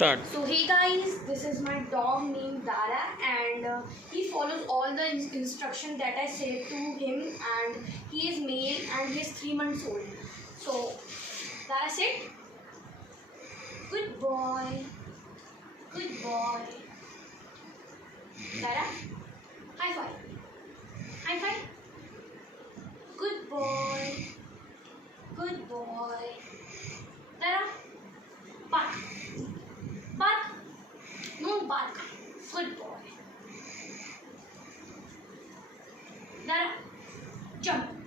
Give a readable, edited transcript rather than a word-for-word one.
Start. So hey guys, this is my dog named Dara, and he follows all the instruction that I said to him, and he is male and he is 3 months old. So Dara, sit. Good boy. Good boy. Dara, high five. High five. Good boy. Good boy. Dara, bark. Bark. No bark. Good boy. Dara, jump.